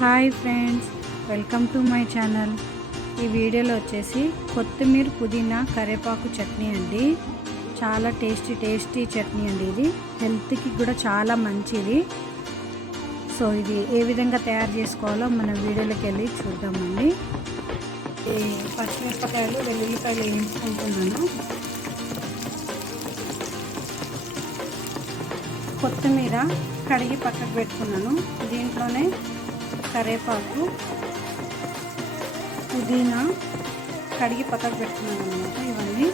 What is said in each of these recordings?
Hi friends, welcome to my channel. ఈ వీడియోలో వచ్చేసి కొత్తిమీర పుదీనా కరివేపాకు చట్నీ అండి. చాలా టేస్టీ చట్నీ అండి. ఇది హెల్త్కి కూడా చాలా మంచిది. సో ఇది ఏ విధంగా తయారు చేసుకోవాలో మనం వీడియోలోకి వెళ్ళి చూద్దామండి. ఈ పచ్చిమిరపకాయలు వెల్లుల్లిపాయలు వేయించుకుంటున్నాను. కొత్తిమీర కడిగి పక్కకు పెట్టుకున్నాను. దీంట్లోనే కరివేపాకు, పుదీనా కడిగి పక్కకు పెట్టుకున్నాను అన్నమాట. ఇవన్నీ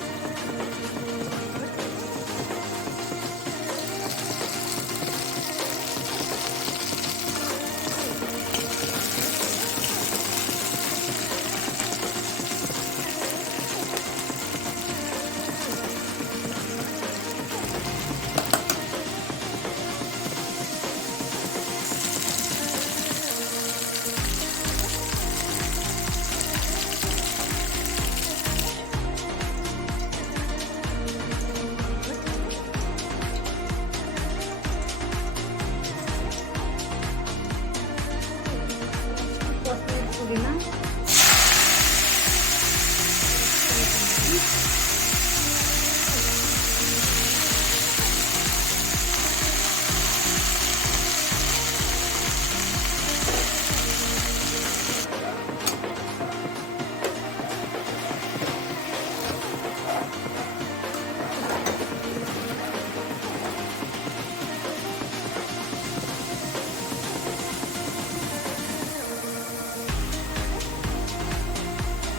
పుదీనా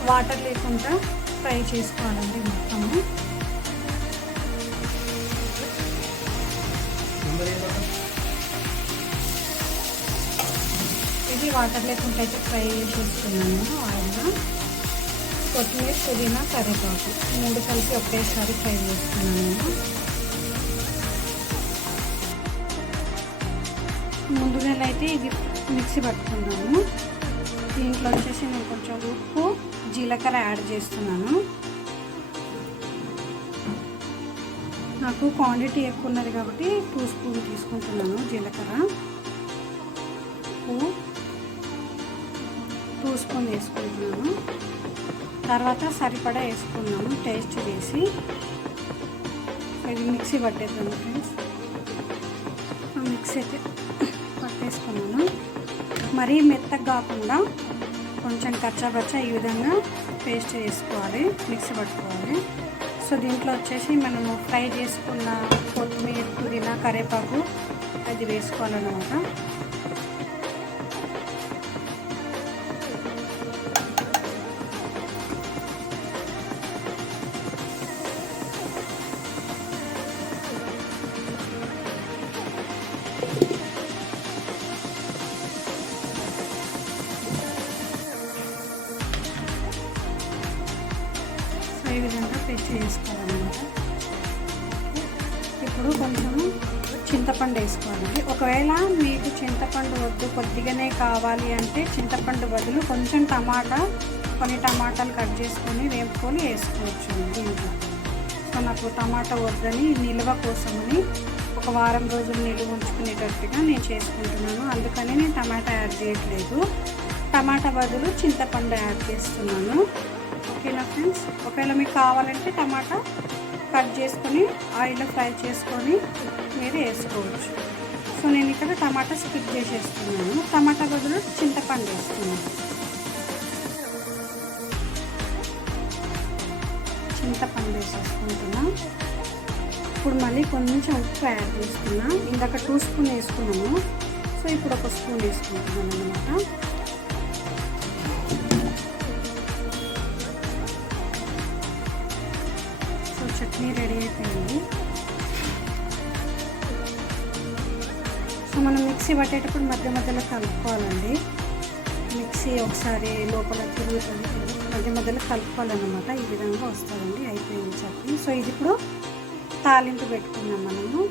వాటర్ లేకుండా ఫ్రై చేసుకోవాలండి మొత్తము. ఇది వాటర్ లేకుండా అయితే ఫ్రై చేసేస్తున్నాను ఆయిల్గా. కొత్తిమీర, పుదీనా, కరివేపాకు 3 కలిపి ఒకేసారి ఫ్రై చేస్తున్నాను నేను. ముందుగానైతే ఇది మిక్సీ పట్టుకున్నాను. దీంట్లో వచ్చేసి నేను కొంచెం ఉప్పు, జీలకర్ర యాడ్ చేస్తున్నాను. నాకు క్వాంటిటీ ఎక్కువ ఉన్నది కాబట్టి 2 స్పూన్ తీసుకుంటున్నాను జీలకర్ర. ఉప్పు 2 స్పూన్ వేసుకుంటున్నాను. తర్వాత సరిపడా వేసుకున్నాను టేస్ట్ చేసి. ఇది మిక్సీ పట్టేద్దాము ఫ్రెండ్స్. మిక్సీ అయితే పట్టేసుకున్నాను. మరీ మెత్తగా కాకుండా కొంచెం కచ్చాబచ్చా ఈ విధంగా పేస్ట్ చేసుకోవాలి, మిక్సీ పట్టుకోవాలి. సో దీంట్లో వచ్చేసి మనము ఫ్రై చేసుకున్న కొత్తిమీర, పుదీనా, కరివేపాకు అది వేసుకోవాలన్నమాట. ఈ విధంగా పేస్ట్ చేసుకోవాలన్నమాట. ఇప్పుడు కొంచెము చింతపండు వేసుకోవాలండి. ఒకవేళ మీకు చింతపండు వద్దు, కొద్దిగానే కావాలి అంటే చింతపండు బదులు కొంచెం కొన్ని టమాటాలు కట్ చేసుకొని వేపుకొని వేసుకోవచ్చు దీంట్లో. సో నాకు టమాటా వద్దని నిల్వ కోసమని ఒక వారం రోజులు నిల్వ ఉంచుకునేటట్టుగా నేను చేసుకుంటున్నాను. అందుకని నేను టమాటా యాడ్ చేయట్లేదు. టమాటా బదులు చింతపండు యాడ్ చేస్తున్నాను. ఓకేనా ఫ్రెండ్స్? ఒకవేళ మీకు కావాలంటే టమాటా కట్ చేసుకొని ఆయిల్లో ఫ్రై చేసుకొని మీరు వేసుకోవచ్చు. సో నేను ఇక్కడ టమాటా స్కిప్ చేసేస్తున్నాను. టమాటా బదులు చింతపండు వేస్తున్నాను. చింతపండు వేసేసుకుంటున్నా. ఇప్పుడు మళ్ళీ కొంచెం ఉప్పు యాడ్ చేస్తున్నా. ఇందాక 2 స్పూన్ వేసుకున్నాము. సో ఇప్పుడు 1 స్పూన్ వేసుకుంటున్నాను అన్నమాట. చట్నీ రెడీ అయిపోయింది. సో మనం మిక్సీ పట్టేటప్పుడు మధ్యలో కలుపుకోవాలండి. మిక్సీ ఒకసారి లోపల తిరుగుతుంది, మధ్యలో కలుపుకోవాలన్నమాట. ఈ విధంగా వస్తుందండి. అయిపోయింది చట్నీ. సో ఇది ఇప్పుడు తాలింపు పెట్టుకున్నాం మనము.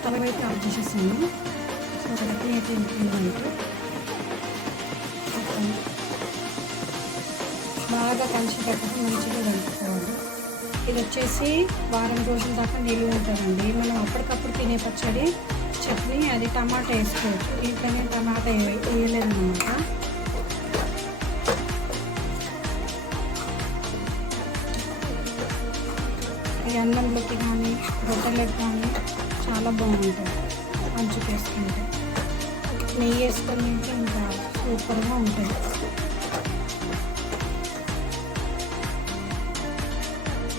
స్టవ్ అయితే ఆఫ్ చేసేసాను. సో చట్నీ అయితే ఇంట్లో బాగా కలిసిపెట్టుకు మంచిగా కలుపుకోవాలి. ఇది వచ్చేసి వారం రోజుల దాకా నిలువ ఉంటుందండి. మనం అప్పటికప్పుడు తినే పచ్చడి చట్నీ అది టమాటా వేసుకోవచ్చు. దీంట్లోనే టమాటా వేయలేదన్నమాట. ఈ అన్నంలోకి కానీ రొట్టెలకు కానీ చాలా బాగుంటుంది. మంచిగా వేసుకుంటే నెయ్యి వేసుకొని తింటే ఇంకా సూపర్గా ఉంటుంది.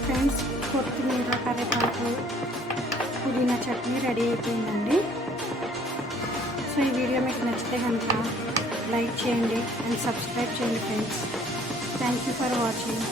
ఫ్రెండ్స్, కొత్తిమీర, కరివేపాకు, పుదీనా చట్నీ రెడీ అయిపోయిందండి. సో ఈ వీడియో మీకు నచ్చితే కనుక లైక్ చేయండి అండ్ సబ్స్క్రైబ్ చేయండి friends. Thank you for watching.